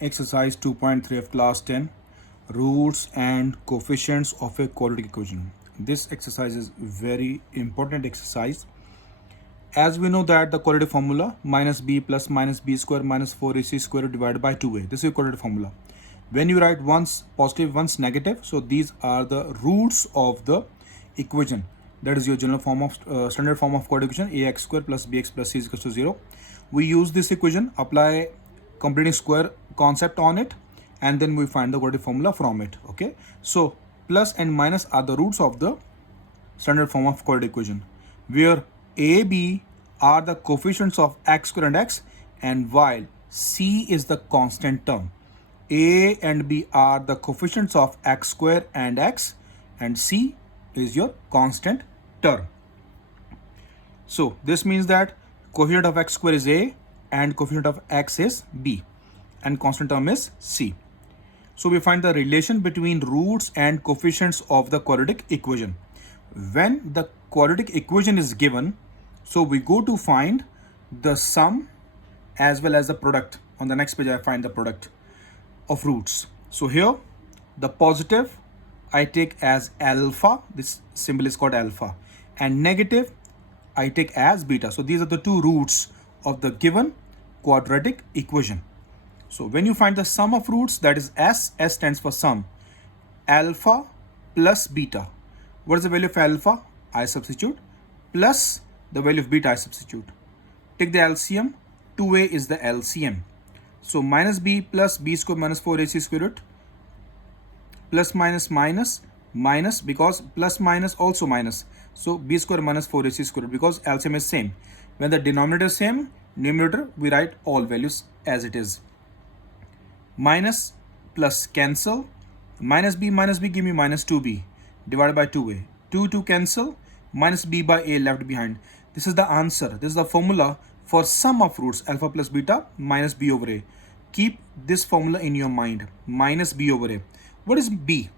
Exercise 2.3 of class 10, roots and coefficients of a quadratic equation. This exercise is very important exercise. As we know that the quadratic formula minus b plus minus b square minus 4ac square divided by 2a. This is your quadratic formula. When you write once positive, once negative, so these are the roots of the equation. That is your general form of standard form of quadratic equation, ax square plus bx plus c is equal to 0. We use this equation, apply completing square concept on it, and then we find the quadratic formula from it. Okay, so plus and minus are the roots of the standard form of quadratic equation, where a, b are the coefficients of x square and x, and while c is the constant term. A and b are the coefficients of x square and x, and c is your constant term. So this means that coefficient of x square is a and coefficient of x is b, and constant term is c. So we find the relation between roots and coefficients of the quadratic equation. When the quadratic equation is given, so we go to find the sum as well as the product. On the next page I find the product of roots. So here the positive I take as alpha, this symbol is called alpha, and negative I take as beta. So these are the two roots of the given quadratic equation. So when you find the sum of roots, that is S stands for sum, alpha plus beta. What is the value of alpha? I substitute, plus the value of beta I substitute. Take the LCM, 2a is the LCM. So minus b plus b square minus 4ac square root, plus minus minus minus, because plus minus also minus. So b square minus 4ac square root, because LCM is same. When the denominator is same, numerator we write all values as it is. Minus plus cancel, minus b give me minus 2b divided by 2a. 2 cancel, minus b by a left behind. This is the answer. This is the formula for sum of roots, alpha plus beta minus b over a. Keep this formula in your mind, minus b over a. What is b?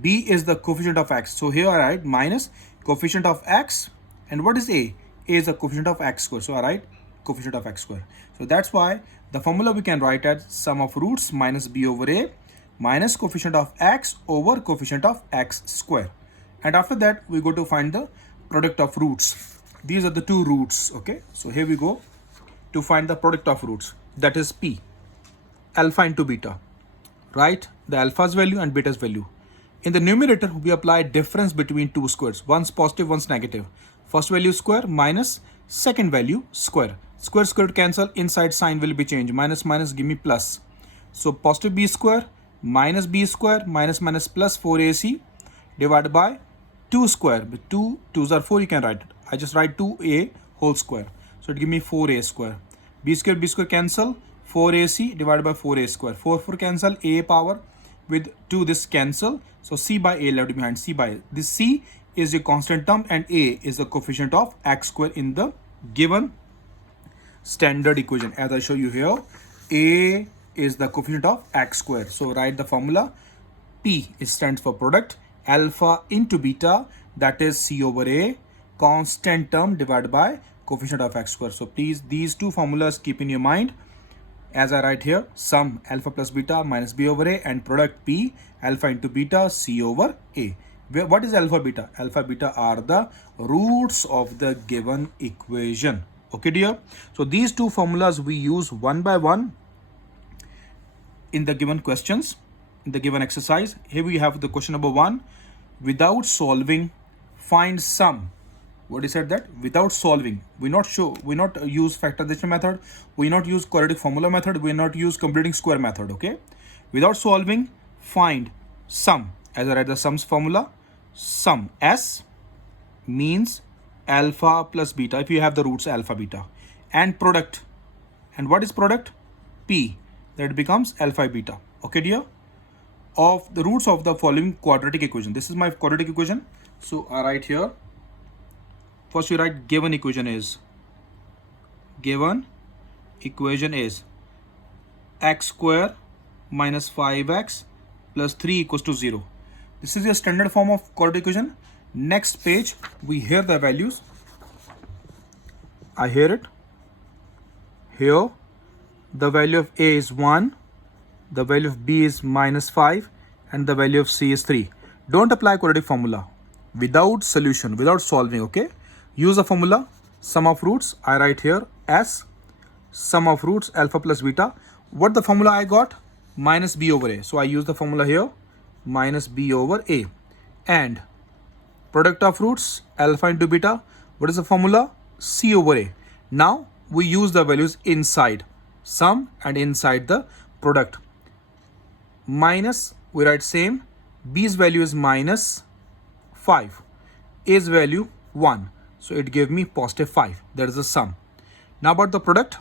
B is the coefficient of x. So here I write minus coefficient of x. And what is a? A is the coefficient of x square. So I write coefficient of x square. So that's why the formula we can write as sum of roots minus b over a minus coefficient of x over coefficient of x square. And after that we go to find the product of roots. These are the two roots. Okay, so here we go to find the product of roots, that is p, alpha into beta. Write the alpha's value and beta's value. In the numerator we apply difference between two squares, one's positive, one's negative. First value square minus second value square. Square square cancel, inside sign will be changed, minus minus give me plus. So positive b square minus minus plus 4ac divided by 2 square. With 2 2s are 4, you can write it. I just write 2a whole square. So it give me 4a square. B square cancel, 4ac divided by 4a square. 4 cancel, a power with 2 this cancel. So c by a left behind, c by a. This c is a constant term and a is the coefficient of x square in the given standard equation. As I show you here, a is the coefficient of x square. So write the formula. P stands for product, alpha into beta, that is c over a, constant term divided by coefficient of x square. So please these two formulas keep in your mind. As I write here, sum alpha plus beta minus b over a, and product p, alpha into beta c over a. What is alpha beta? Alpha beta are the roots of the given equation. Okay dear, so these two formulas we use one by one in the given questions, in the given exercise. Here we have the question number 1. Without solving, find sum. What is said that without solving, we not use factorization method, we not use quadratic formula method, we not use completing square method. Okay, without solving, find sum. As I write the sums formula, sum S means alpha plus beta if you have the roots alpha beta, and product. And what is product? P, that becomes alpha beta. Okay dear, of the roots of the following quadratic equation. This is my quadratic equation. So I write here, first you write given equation is x square minus 5x plus 3 equals to 0. This is your standard form of quadratic equation. Next page we hear the values. I hear it here. The value of a is 1, the value of B is -5, and the value of C is 3. Don't apply quadratic formula without solution, without solving, okay? Use the formula sum of roots. I write here as sum of roots alpha plus beta. What the formula I got? Minus B over A. So I use the formula here, minus B over A. And product of roots alpha into beta. What is the formula? C over A. Now we use the values inside sum and inside the product. Minus, we write same. B's value is -5. A's value 1. So it gave me +5. That is the sum. Now about the product.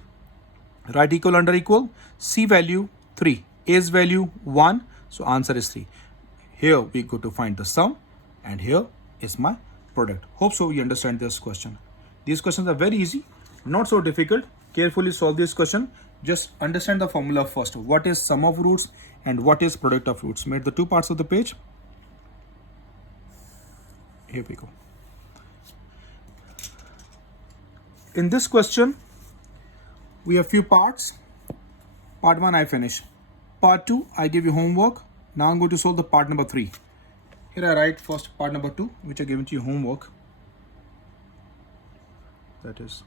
Write equal under equal. C value 3. A's value 1. So answer is 3. Here we go to find the sum, and here is my product. Hope so you understand this question. These questions are very easy, not so difficult. Carefully solve this question. Just understand the formula first. What is sum of roots and what is product of roots? Made the two parts of the page. Here we go. In this question, we have few parts. Part 1 I finished. Part 2 I give you homework. Now I'm going to solve the part number 3. Here I write first part number 2, which I given to you homework. That is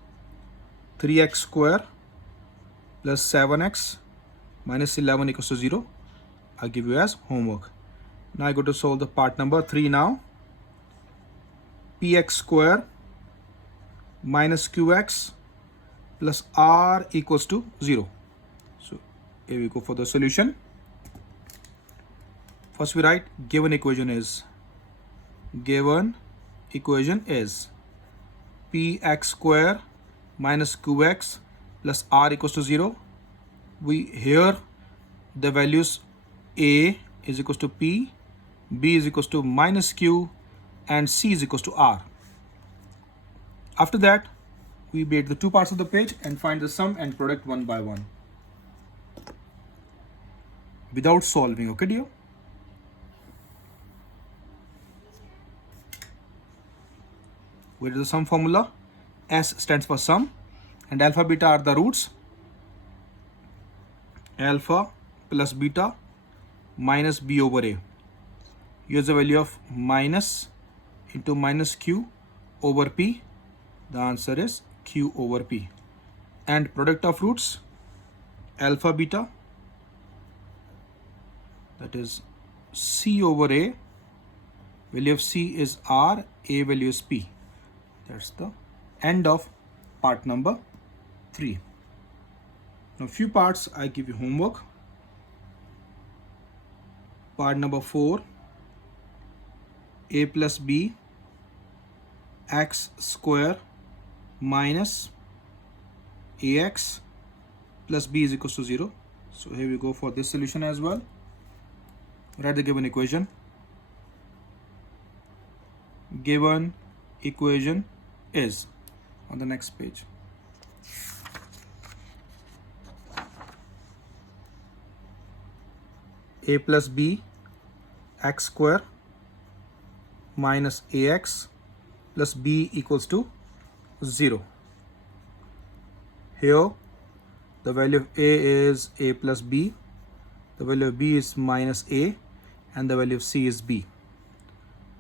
3x square plus 7x minus 11 equals to 0. I give you as homework. Now I go to solve the part number 3 now. Px square minus qx plus r equals to 0. So here we go for the solution. First we write given equation is px square minus qx plus r equals to 0. We here the values a is equals to p, b is equals to minus q, and c is equals to r. After that, we made the two parts of the page and find the sum and product one by one without solving, okay dear? Where is the sum formula? S stands for sum and alpha beta are the roots. Alpha plus beta minus b over a. Use the value of minus into minus q over p. The answer is q over p. And product of roots alpha beta, that is c over a. Value of c is r, a value is p. That's the end of part number 3. Now few parts I give you homework. Part number 4, a plus b x square minus ax plus b is equals to 0. So here we go for this solution as well. Write the given equation. Given equation is on the next page. A plus b x square minus ax plus b equals to 0. Here the value of a is a plus b, the value of b is minus a, and the value of c is b.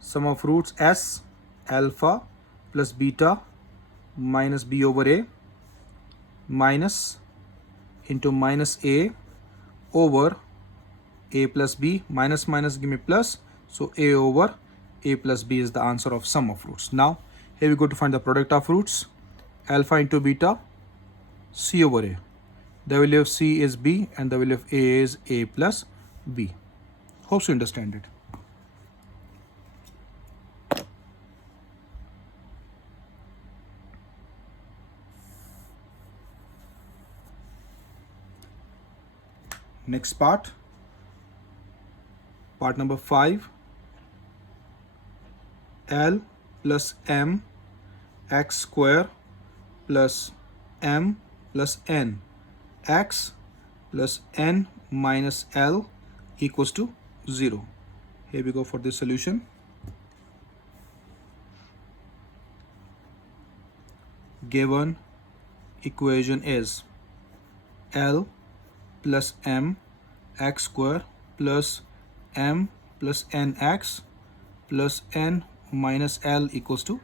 Sum of roots s alpha plus beta minus b over a minus into minus a over a plus b, minus minus give me plus, so a over a plus b is the answer of sum of roots. Now here we go to find the product of roots. Alpha into beta, c over a. The value of c is b and the value of a is a plus b. Hope you understand it. Next part number 5, L plus m x square plus m plus n x plus n minus L equals to 0. Here we go for this solution. Given equation is L plus m x square plus m plus nx plus n minus L equals to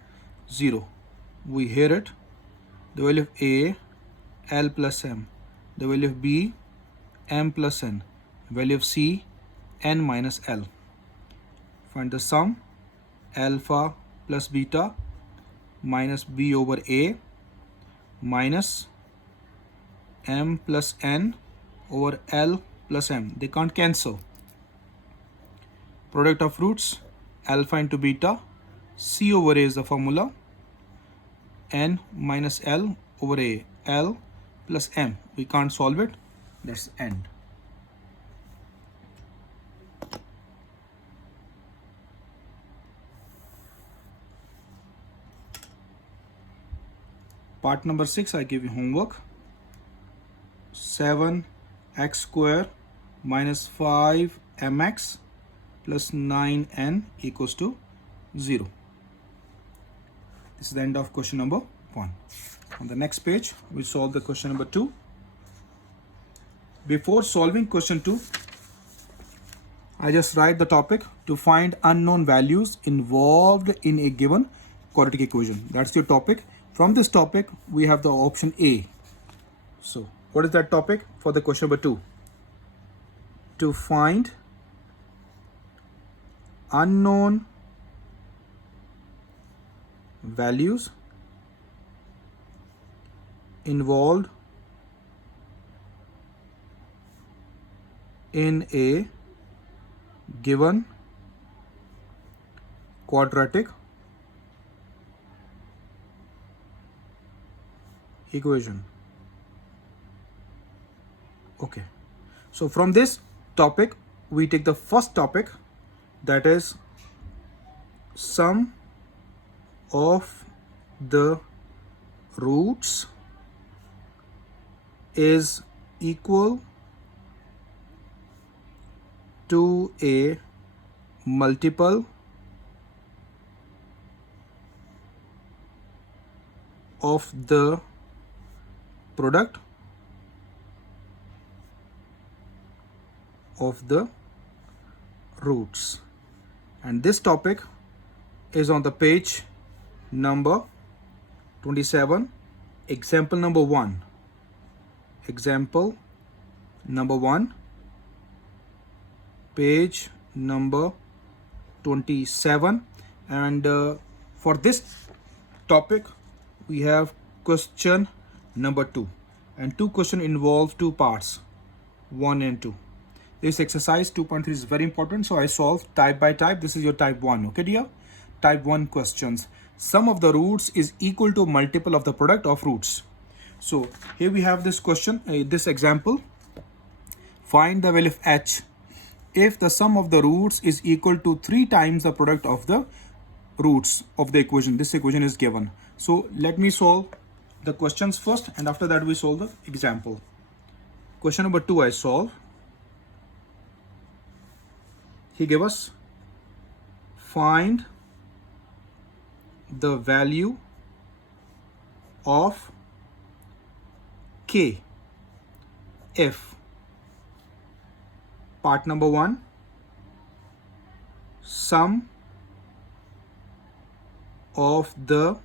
0. We hear it. The value of A, L plus m. The value of B, m plus n. Value of C, n minus L. Find the sum. Alpha plus beta minus b over a minus m plus n over L plus m. They can't cancel. Product of roots, alpha into beta, c over a is the formula, n minus L over a, L plus m. We can't solve it. That's end. Part number 6, I give you homework. 7x square minus 5mx plus 9n equals to 0. This is the end of question number 1. On the next page, we solve the question number 2. Before solving question 2, I just write the topic to find unknown values involved in a given quadratic equation. That's your topic. From this topic, we have the option A. So, what is that topic for the question number 2? To find unknown values involved in a given quadratic equation. Okay, so from this topic we take the first topic, that is sum of the roots is equal to a multiple of the product of the roots. And this topic is on the page number 27, example number 1. Example number 1, page number 27. And for this topic we have question number 2, and two questions involve two parts, 1 and 2. This exercise 2.3 is very important, so I solve type by type. This is your type 1. Okay dear, type 1 questions. Sum of the roots is equal to multiple of the product of roots. So here we have this question, this example. Find the value of h if the sum of the roots is equal to 3 times the product of the roots of the equation. This equation is given. So let me solve the questions first, and after that we solve the example. Question number 2 I solve. He gave us find the value of k if part number 1, sum of the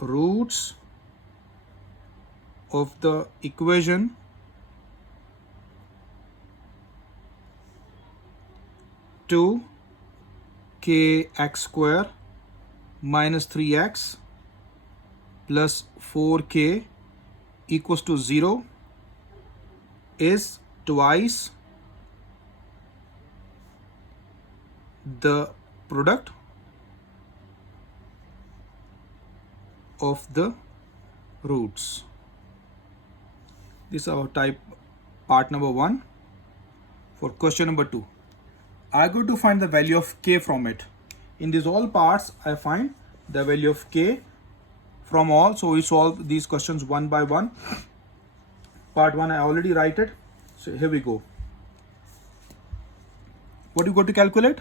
roots of the equation to kx square minus 3x plus 4k equals to 0 is twice the product of the roots. This is our type part number 1. For question number 2, I go to find the value of k from it. In these all parts I find the value of k from all. So we solve these questions one by one. Part 1 I already write it. So here we go. What you got to calculate?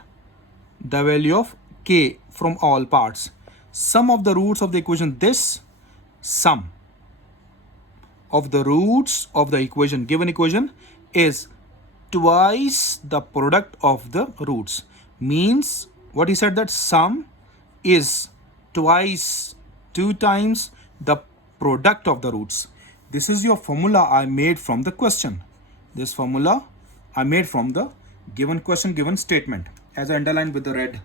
The value of k from all parts. Sum of the roots of the equation. This sum of the roots of the equation, given equation, is twice the product of the roots. Means what he said, that sum is twice, 2 times the product of the roots. This is your formula I made from the question. This formula I made from the given question, given statement, as I underlined with the red.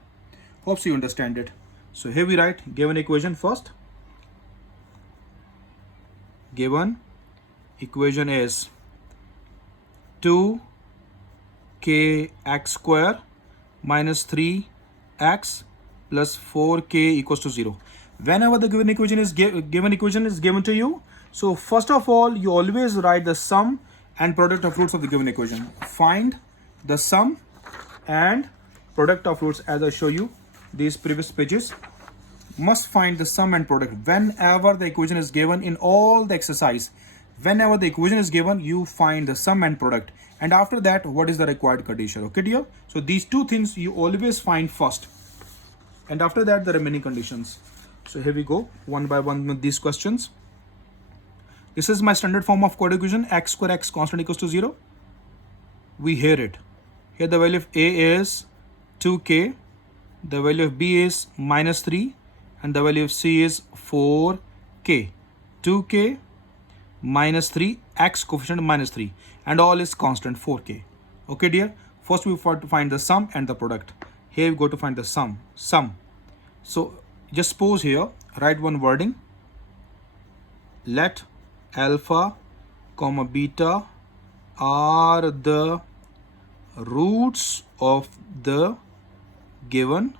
Hopes you understand it. So here we write given equation first. Given equation is 2kx square minus 3x plus 4k equals to 0. Whenever the given equation is given to you, so first of all you always write the sum and product of roots of the given equation. Find the sum and product of roots. As I show you these previous pages, must find the sum and product whenever the equation is given. In all the exercise, whenever the equation is given, you find the sum and product, and after that what is the required condition. Okay dear, so these two things you always find first, and after that the remaining conditions. So here we go one by one with these questions. This is my standard form of quadratic equation, x square x constant equals to 0. We hear it. Here the value of a is 2k, the value of b is minus 3, and the value of c is 4k. 2k minus 3, x coefficient minus 3, and all is constant 4k. Okay dear, first we have to find the sum and the product. Here we go to find the sum. So just pause here, write one wording. Let alpha comma beta are the roots of the given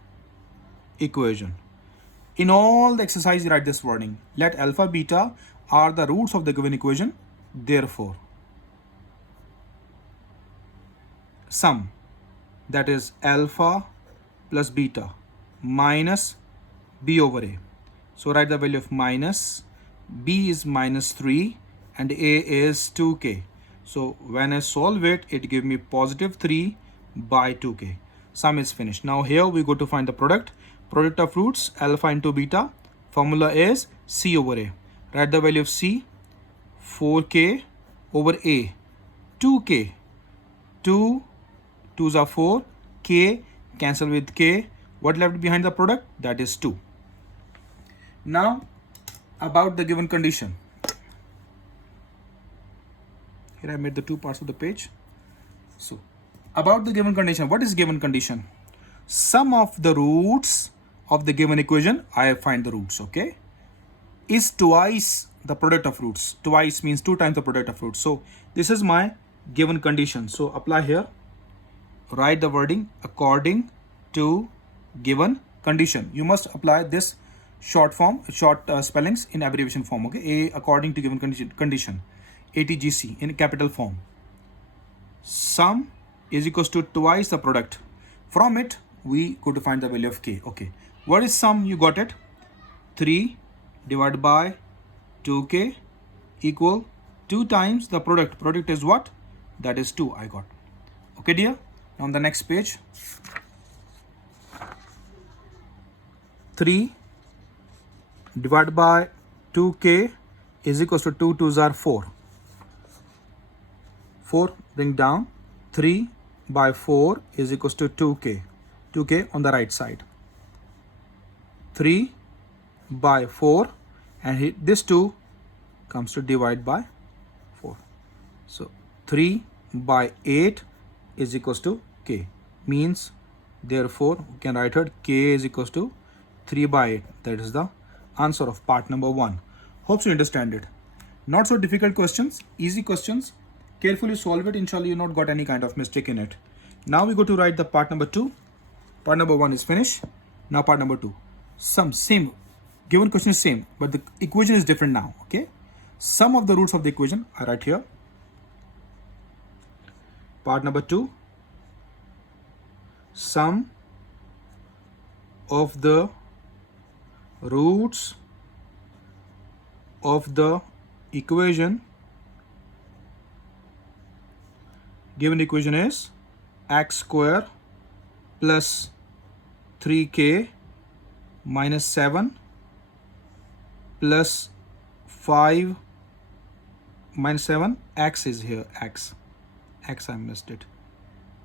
equation. In all the exercise you write this wording. Let alpha beta are the roots of the given equation. Therefore sum, that is alpha plus beta minus b over a. So write the value of minus, b is minus 3 and a is 2k. So when I solve it, it gives me positive 3 by 2k. Sum is finished. Now here we go to find the product. Product of roots alpha into beta. Formula is c over a. Write the value of c, 4k over a, 2k. 2 2s are 4, k cancel with k. What left behind the product? That is 2. Now about the given condition. Here I made the two parts of the page. So about the given condition, what is given condition? Sum of the roots of the given equation, I find the roots, okay, is twice the product of roots. Twice means 2 times the product of roots. So this is my given condition. So apply here, write the wording according to given condition. You must apply this short form, spellings in abbreviation form, okay. A according to given condition, ATGC in capital form. Sum is equals to twice the product. From it we go to find the value of k. Okay, what is sum? You got it. 3 divided by 2k equal 2 times the product. Product is what? That is 2 I got. Okay dear, now on the next page, 3 divided by 2k is equals to 2 2s are 4. 4 bring down, 3 by 4 is equals to 2k. 2k on the right side. 3 by 4 and this 2 comes to divide by 4. So 3 by 8 is equals to k. Means therefore we can write it k is equals to 3 by 8. That is the answer of part number 1. Hope you understand it. Not so difficult questions, easy questions. Carefully solve it. Inshallah you not got any kind of mistake in it. Now we go to write the part number 2. Part number 1 is finished. Now part number 2. Sum, same. Given question is same, but the equation is different now. Okay. Sum of the roots of the equation I write here. Part number 2. Sum of the roots of the equation. Given equation is x square plus 3k minus 7 plus 5 minus 7, x is here, x x, I missed it,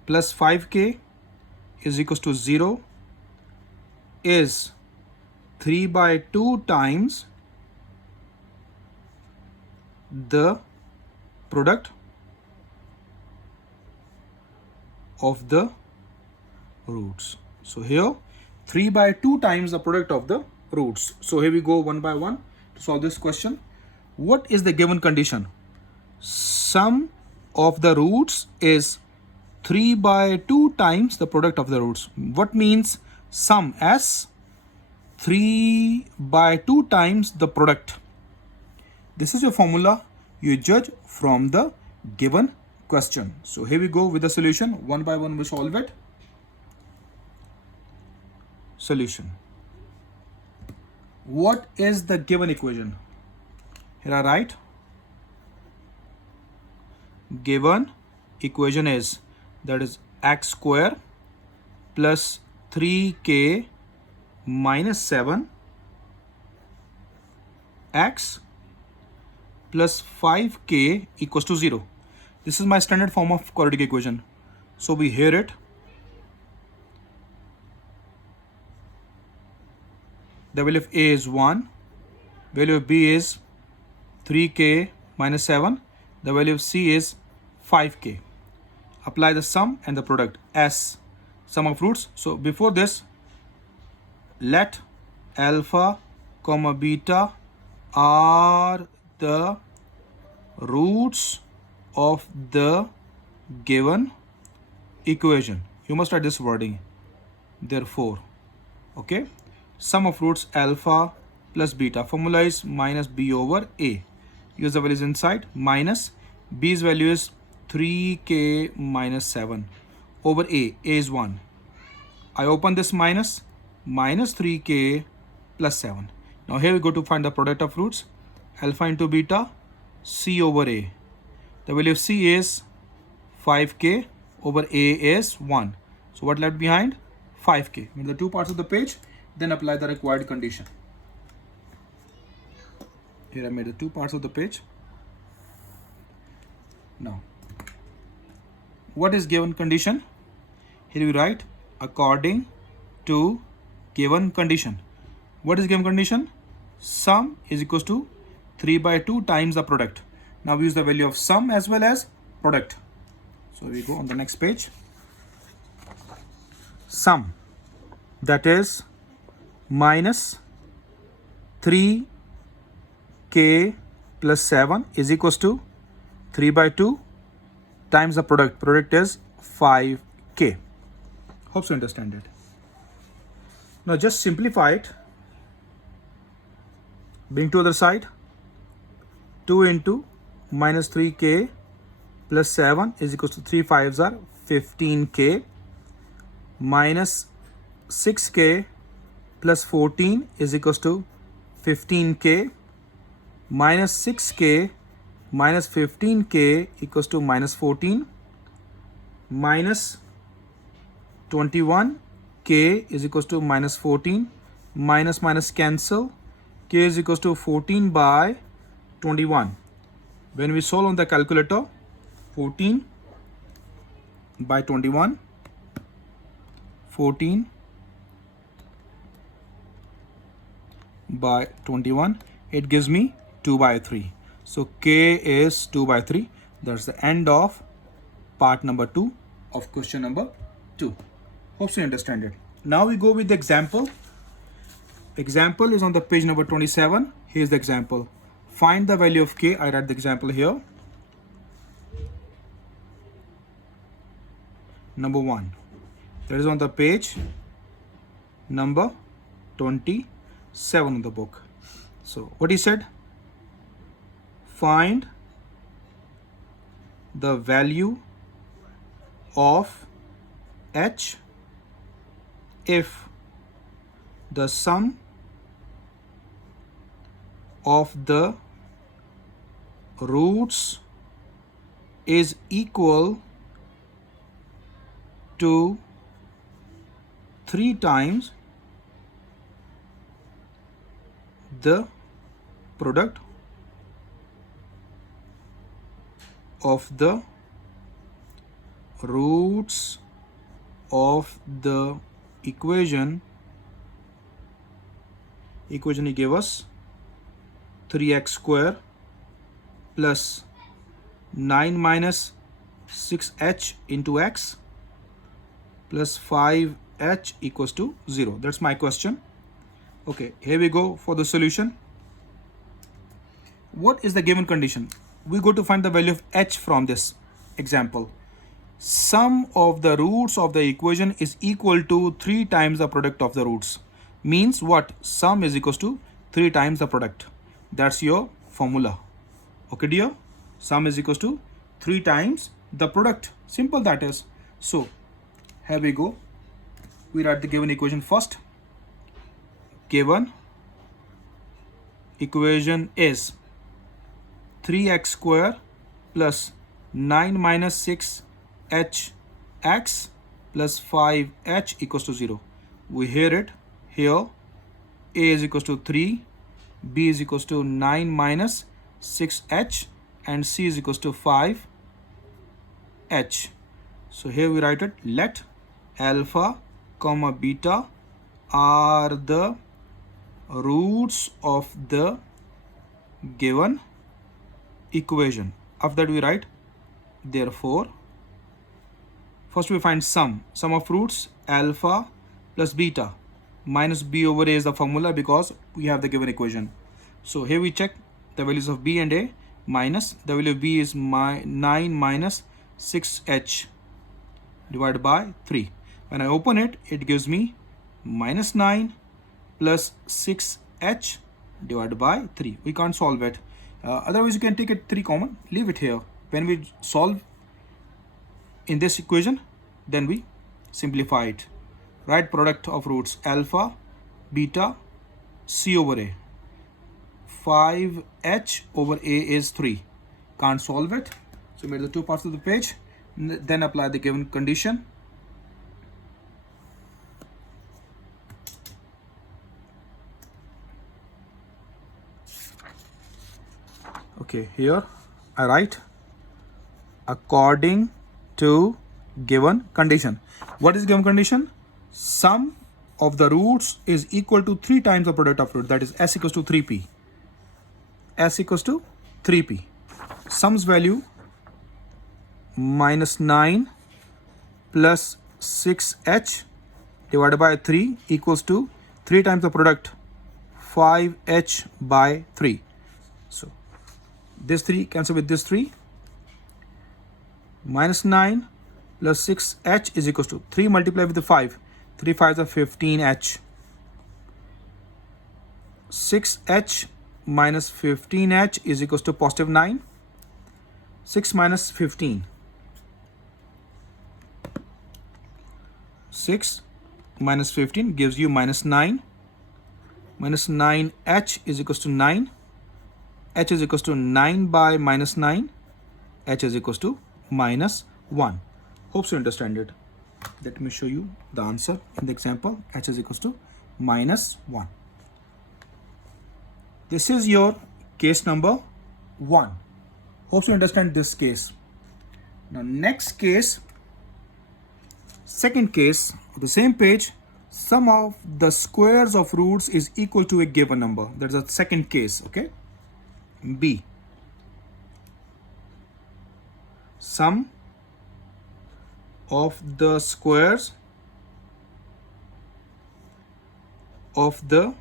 plus 5k is equals to 0 is 3 by 2 times the product of the roots. So here 3 by 2 times the product of the roots. So here we go one by one to solve this question. What is the given condition? Sum of the roots is 3 by 2 times the product of the roots. What means sum? As 3 by 2 times the product. This is your formula you judge from the given question. So here we go with the solution. One by one we solve it. Solution. What is the given equation? Here I write. Given equation is, that is x square plus 3k minus 7 x plus 5k equals to 0. This is my standard form of quadratic equation. So we hear it. The value of a is 1. Value of b is 3k minus 7. The value of c is 5k. Apply the sum and the product as sum of roots. So before this, let alpha comma beta are the roots of the given equation. You must write this wording. Therefore, okay, sum of roots alpha plus beta. Formula is minus b over a. Use the values inside. Minus b's value is 3k minus 7 over a. A is 1. I open this minus 3k plus 7. Now here we go to find the product of roots. Alpha into beta, c over a. The value of c is 5k over a is 1. So what left behind? 5k. In the two parts of the page, then apply the required condition. Here I made the two parts of the page. Now, what is given condition? Here we write according to given condition. What is given condition? Sum is equals to 3 by 2 times the product. Now we use the value of sum as well as product. So we go on the next page. Sum, that is minus 3k plus 7 is equals to 3 by 2 times the product. Product is 5k. Hope you understand it. Now just simplify it. Bring to other side. 2 into minus 3k plus 7 is equals to 3 5s are 15k minus 6k plus 14 is equals to 15k minus 6k minus 15k equals to minus 14 minus 21k is equals to minus 14 minus minus cancel, k is equals to 14 by 21. When we solve on the calculator, 14 by 21, 14 by 21, it gives me 2 by 3. So k is 2 by 3. That's the end of part number 2 of question number 2. Hope you understand it. Now we go with the example. Example is on the page number 27. Here's the example. Find the value of k. I write the example here. Number 1. That is on the page number 27 of the book. So what he said? Find the value of h if the sum of the roots is equal to 3 times the product of the roots of the equation he gave us 3x square plus 9 minus 6h into x plus 5h equals to 0. That's my question. Okay, here we go for the solution. What is the given condition? We go to find the value of h from this example. Sum of the roots of the equation is equal to 3 times the product of the roots. Means what? Sum is equals to 3 times the product. That's your formula. Okay dear? Sum is equals to 3 times the product. Simple that is. So here we go. We write the given equation first. Given equation is 3x square plus 9 minus 6h x plus 5h equals to 0. We hear it here. A is equals to 3, B is equals to 9 minus 6h and C is equals to 5h. So here we write it, let alpha comma beta are the roots of the given equation. After that we write, therefore, first we find sum of roots alpha plus beta minus b over a is the formula because we have the given equation. So here we check the values of b and a minus the value of b is 9 minus 6h divided by 3. When I open it, it gives me minus 9 plus 6h divided by 3. We can't solve it. Otherwise you can take it 3 common, leave it here. When we solve in this equation, then we simplify it. Write product of roots alpha, beta, c over a. 5h over a is 3. Can't solve it. So made the 2 parts of the page. Then apply the given condition. Okay, here I write according to given condition. What is given condition? Sum of the roots is equal to 3 times the product of root, that is s equals to 3p. S equals to 3p. Sum's value minus 9 plus 6h divided by 3 equals to 3 times the product 5h by 3. So this 3 cancel with this 3. Minus 9 plus 6h is equals to 3 multiplied with the 5. 3 5s are 15h. 6h minus 15h is equals to positive 9. 6 minus 15. 6 minus 15 gives you minus 9. Minus 9h is equals to 9. H is equals to 9 by minus 9. H is equals to minus 1. Hope you understand it. Let me show you the answer in the example. H is equals to minus 1. This is your case number 1. Hope you understand this case. Now next case, second case, the same page, sum of the squares of roots is equal to a given number. That's the second case, okay? B. Sum of the squares of the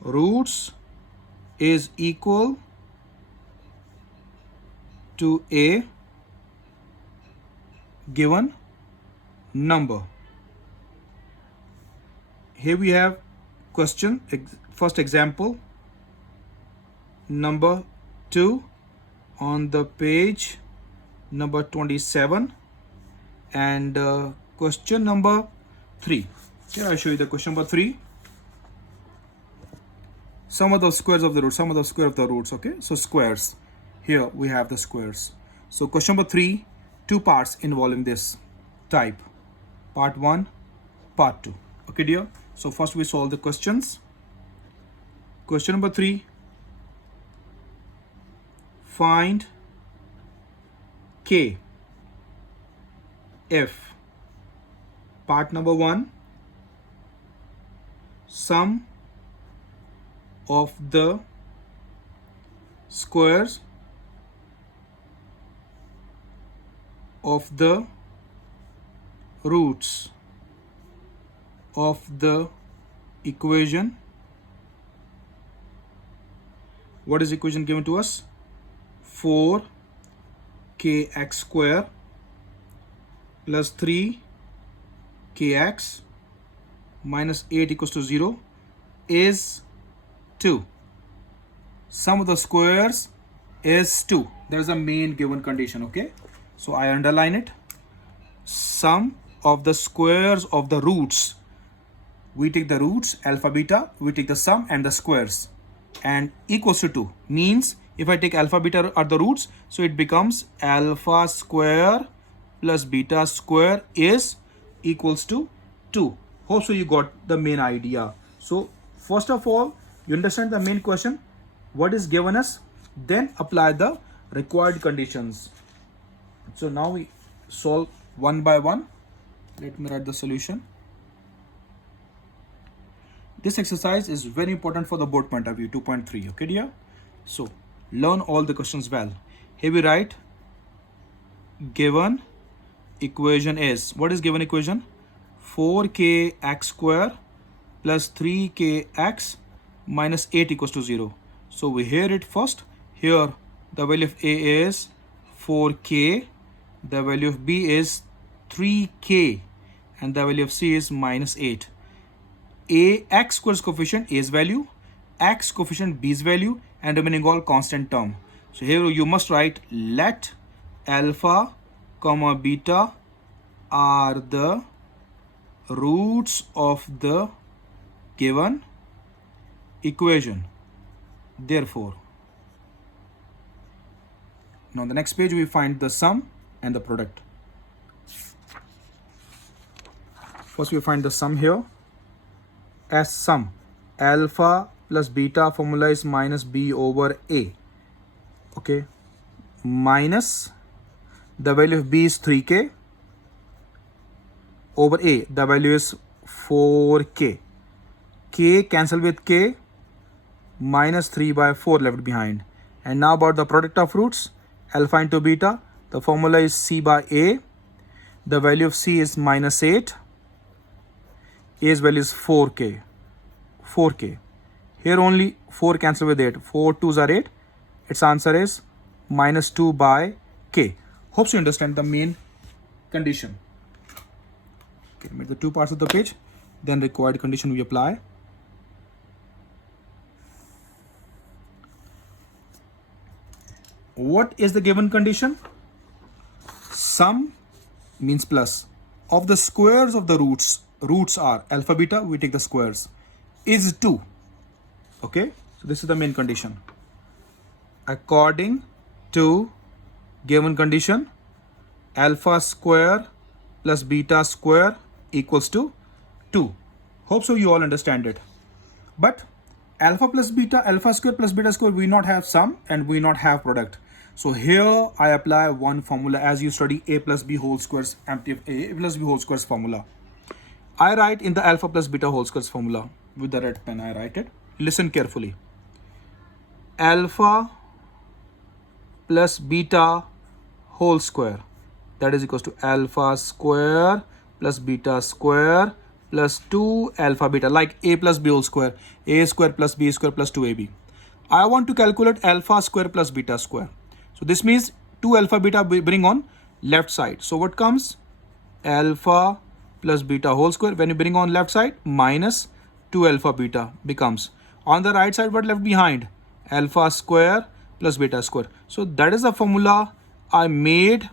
roots is equal to a given number. Here we have question, first example number 2 on the page number 27 and question number 3. Here I'll show you the question number 3. Sum of the squares of the roots, sum of the square of the roots, okay? So squares, here we have the squares. So question number 3, 2 parts involving this type, part 1, part 2, okay dear? So first we solve the questions. Question number 3, find k if part number 1, sum of the squares of the roots of the equation. What is equation given to us? 4kx square plus 3kx minus 8 equals to 0 is 2. Sum of the squares is 2. There is a main given condition, okay? So I underline it. Sum of the squares of the roots. We take the roots, alpha, beta, we take the sum and the squares, and equals to 2. Means if I take alpha, beta are the roots, so it becomes alpha square plus beta square is equals to 2. Hope so you got the main idea. So first of all, you understand the main question, what is given us, then apply the required conditions. So now we solve one by one. Let me write the solution. This exercise is very important for the board point of view, 2.3, okay dear? So learn all the questions well. Here we write given equation is, what is given equation? 4kx square plus 3kx minus 8 equals to 0. So we hear it first. Here the value of a is 4k, the value of b is 3k, and the value of c is minus 8. X square's coefficient a's value, x coefficient b's value, and remaining all constant term. So here you must write let alpha comma beta are the roots of the given equation. Therefore, now the next page we find the sum and the product. First we find the sum here. As sum, alpha plus beta formula is minus b over a, okay, minus the value of b is 3k over a, the value is 4k, k cancel with k, minus 3 by 4 left behind. And now about the product of roots, alpha into beta, the formula is c by a, the value of c is minus 8, a's value is 4k. Here only 4 cancel with 8. 4 2s are 8. Its answer is minus 2 by k. Hope you understand the main condition. Okay, make the two parts of the page. Then required condition we apply. What is the given condition? Sum means plus of the squares of the roots. Roots are alpha, beta, we take the squares, is 2. Okay, so this is the main condition. According to given condition, alpha square plus beta square equals to 2. Hope so you all understand it. But alpha plus beta, alpha square plus beta square, we not have sum and we not have product. So here I apply one formula as you study a plus b whole squares, empty of a plus b whole squares formula. I write in the alpha plus beta whole squares formula with the red pen. I write it. Listen carefully. Alpha plus beta whole square, that is equals to alpha square plus beta square plus 2 alpha beta, like a plus b whole square, a square plus b square plus 2ab. I want to calculate alpha square plus beta square. So this means 2 alpha beta we bring on left side. So what comes? Alpha plus beta whole square, when you bring on left side, minus 2 alpha beta becomes. On the right side, what left behind? Alpha square plus beta square. So that is the formula I made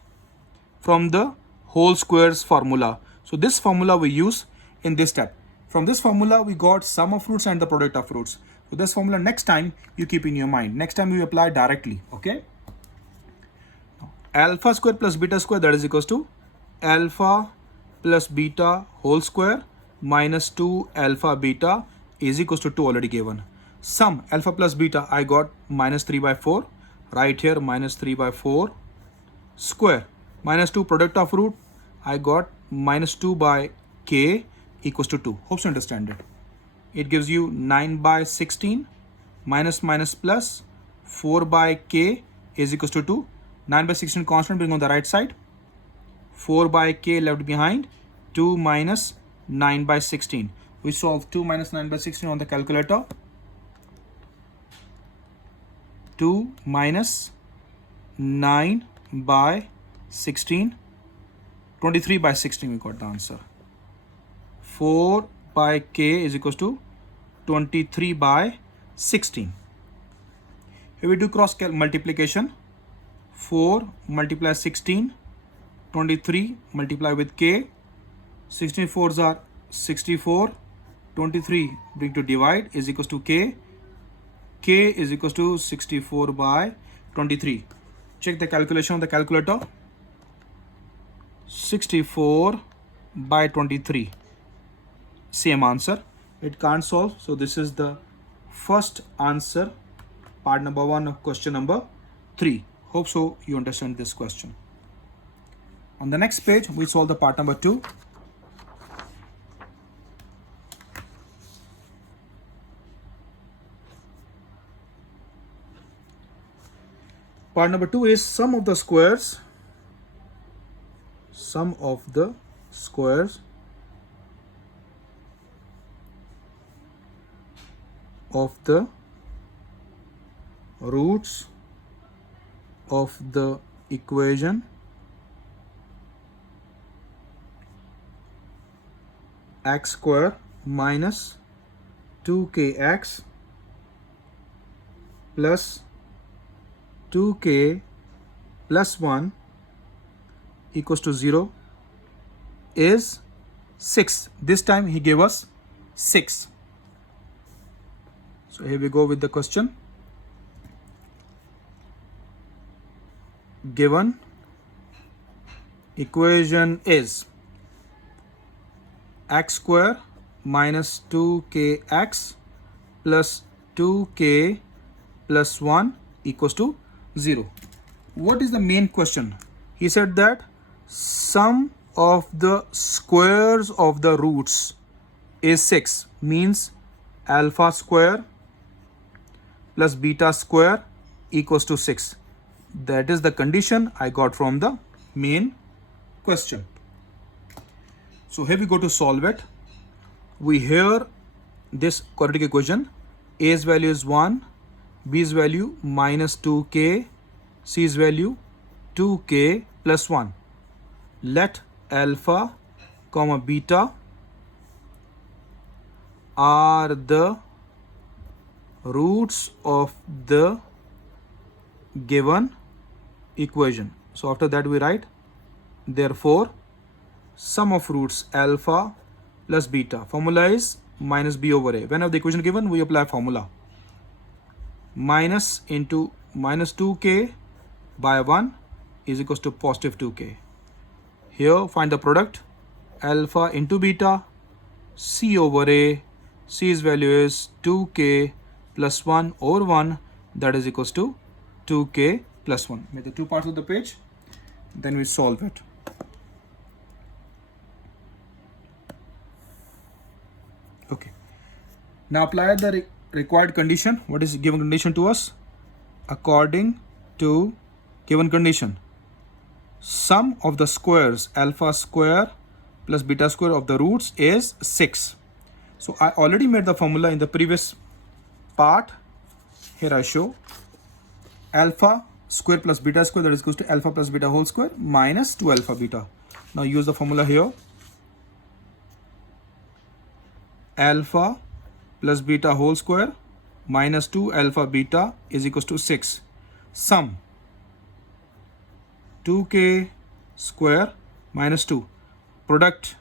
from the whole squares formula. So this formula we use in this step. From this formula we got sum of roots and the product of roots. So this formula next time you keep in your mind. Next time you apply directly. Okay. Alpha square plus beta square, that is equals to alpha plus beta whole square minus 2 alpha beta is equals to 2 already given. Sum alpha plus beta, I got minus 3 by 4. Right here minus 3 by 4 square minus 2 product of root I got minus 2 by k equals to 2. Hope you understand it. It gives you 9 by 16 minus minus plus 4 by k is equals to 2. 9 by 16 constant, bring on the right side. 4 by k left behind. 2 minus 9 by 16. We solve 2 minus 9 by 16 on the calculator. 2 minus 9 by 16. 23 by 16 we got the answer. 4 by k is equals to 23 by 16. Here we do cross multiplication. 4 multiply 16. 23 multiply with k. 16 fours are 64. 23 bring to divide is equals to k. K is equals to 64 by 23. Check the calculation on the calculator. 64 by 23. Same answer. It can't solve. So this is the first answer. Part number 1 of question number 3. Hope so you understand this question. On the next page, we solve the part number 2. Part number 2 is sum of the squares of the roots of the equation x square minus 2kx plus 2k plus 1 equals to 0 is 6. This time he gave us 6. So here we go with the question. Given equation is x square minus 2kx plus 2k plus 1 equals to 0. What is the main question? He said that sum of the squares of the roots is 6, means alpha square plus beta square equals to 6. That is the condition I got from the main question. So here we go to solve it. We hear this quadratic equation. A's value is 1, B's value minus 2k, C's value 2k plus 1. Let alpha comma beta are the roots of the given equation. So after that we write, therefore sum of roots alpha plus beta. Formula is minus b over a. Whenever the equation given, we apply formula. Minus into minus 2k by 1 is equals to positive 2k. Here find the product. Alpha into beta, c over a. C's value is 2k plus 1 over 1, that is equals to 2k plus 1. Make the two parts of the page, then we solve it. Okay. Now apply the required condition. What is given condition to us? According to given condition, sum of the squares alpha square plus beta square of the roots is 6. So I already made the formula in the previous part. Here I show alpha square plus beta square, that is equals to alpha plus beta whole square minus 2 alpha beta. Now use the formula here. Alpha plus beta whole square minus 2 alpha beta is equals to 6. Sum 2k square minus 2. Product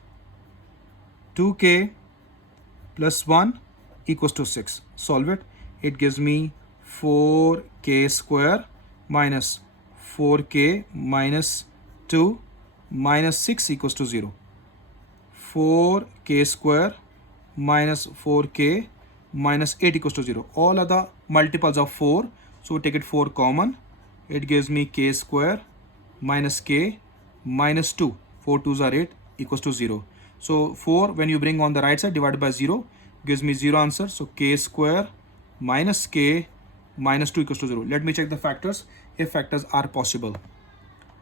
2k plus 1 equals to 6. Solve it. It gives me 4k square minus 4k minus 2 minus 6 equals to 0. 4k square minus 4k minus 8 equals to 0. All are the multiples of 4. So we take it 4 common. It gives me k square minus k minus 2. 4 2s are 8 equals to 0. So 4 when you bring on the right side divided by 0 gives me 0 answer. So k square minus k minus 2 equals to 0. Let me check the factors if factors are possible.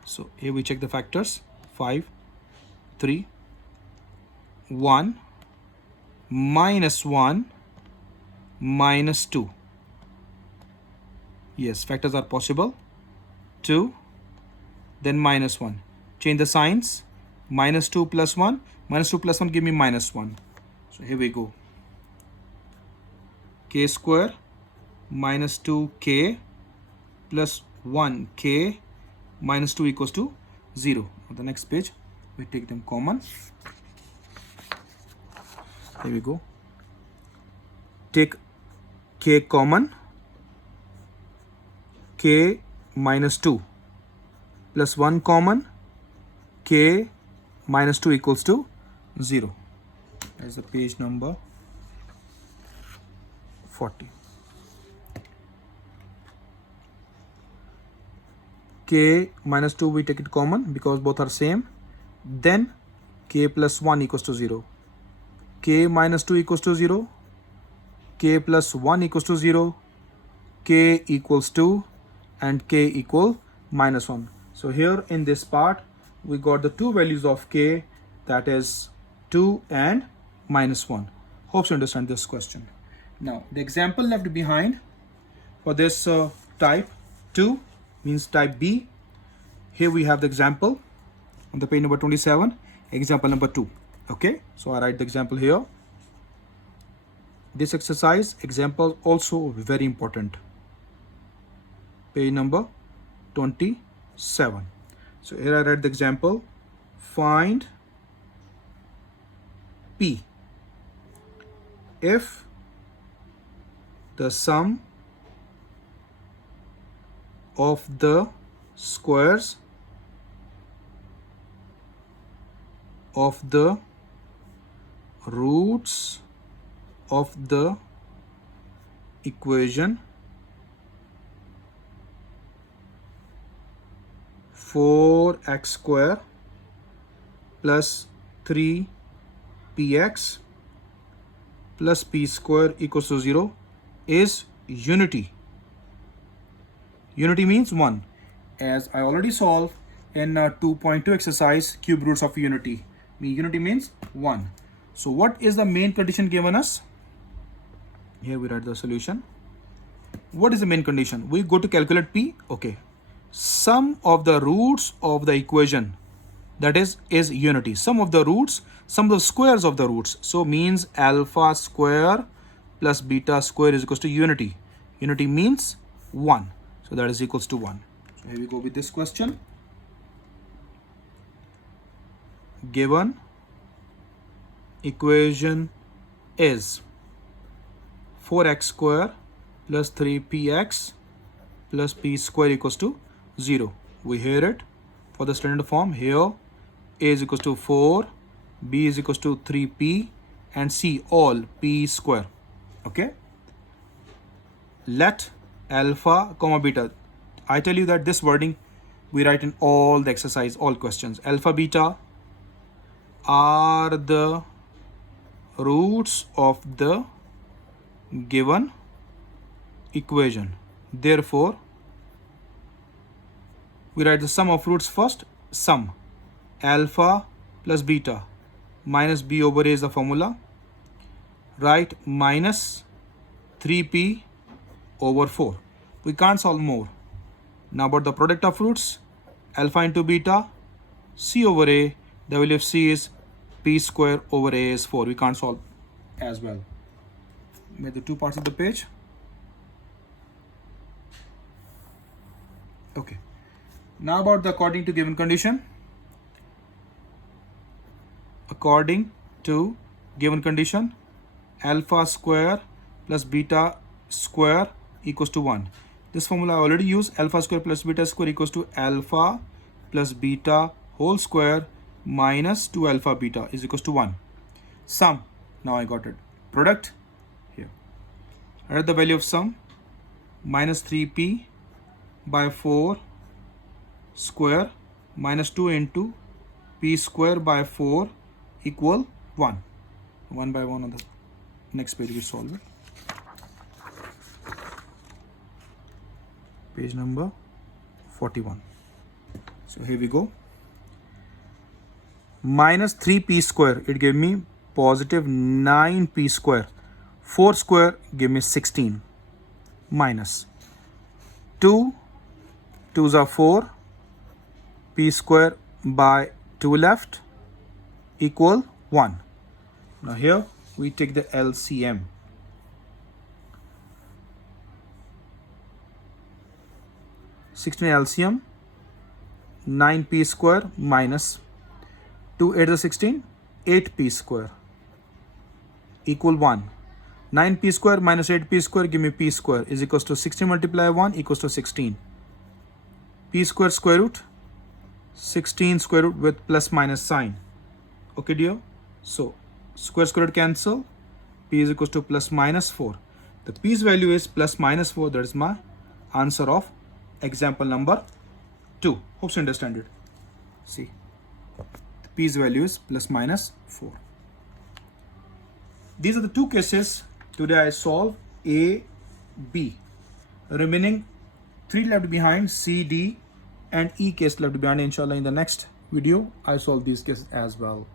So here we check the factors. 5 3 1 minus 1 minus 2. Yes, factors are possible. 2 then minus 1. Change the signs. Minus 2 plus 1. Minus 2 plus 1 give me minus 1. So here we go. K square minus 2k plus 1k minus 2 equals to 0. On the next page, we take them common. Here we go. Take k common. K minus 2 plus 1 common. K minus 2 equals to 0. That's the page number 40. K minus 2 we take it common because both are same. Then k plus 1 equals to 0. K minus 2 equals to 0. K plus 1 equals to 0. K equals 2 and k equal minus 1. So here in this part we got the two values of k, that is 2 and minus 1. Hope you understand this question. Now the example left behind for this type 2 means type B. Here we have the example on the page number 27, example number 2. Okay, so I write the example here. This exercise example also very important. Page number 27. So here I write the example. Find P if the sum of the squares of the roots of the equation 4x square plus 3px plus p square equals to 0 is unity. Unity means 1. As I already solved in 2.2 exercise, cube roots of unity. Unity means 1. So what is the main condition given us? Here we write the solution. What is the main condition? We go to calculate P. Okay. Sum of the roots of the equation, that is unity. Sum of the roots, sum of the squares of the roots. So means alpha square plus beta square is equals to unity. Unity means 1. So that is equals to 1. So here we go with this question. Given equation is 4x square plus 3px plus p square equals to 0. We hear it for the standard form. Here a is equals to 4, b is equals to 3p and c all p square. Okay. Let alpha comma beta. I tell you that this wording we write in all the exercise, all questions. Alpha beta are the roots of the given equation. Therefore, we write the sum of roots first. Sum alpha plus beta minus b over a is the formula. Write minus 3p over 4. We can't solve more. Now about the product of roots, alpha into beta, c over a, the value of c is p square over a is 4. We can't solve as well. Make the two parts of the page. Okay. Now about the according to given condition. According to given condition, alpha square plus beta square equals to 1. This formula I already used. Alpha square plus beta square equals to alpha plus beta whole square minus 2 alpha beta is equals to 1. Sum. Now I got it. Product. Here. Write the value of sum. Minus 3p by 4 square minus 2 into p square by 4 equal 1. One by one on the next page we solve it. Page number 41. So here we go. Minus 3p square, it gave me positive 9p square. 4 square give me 16. Minus 2, 2s are 4, p square by 2 left equal 1. Now here we take the LCM. LCM, 9p square minus 2 8 is 16, 8p square equal 1. 9p square minus 8p square give me p square is equals to 16 multiply 1 equals to 16. P square square root, 16 square root with plus minus sign. Okay dear, so square root cancel, p is equals to plus minus 4. The p's value is plus minus 4. That is my answer of example number 2. Hope you understand it. See, the p's value is plus minus 4. These are the two cases. Today I solve A, B. Remaining 3 left behind, C, D and E case left behind. Inshallah in the next video I solve these cases as well.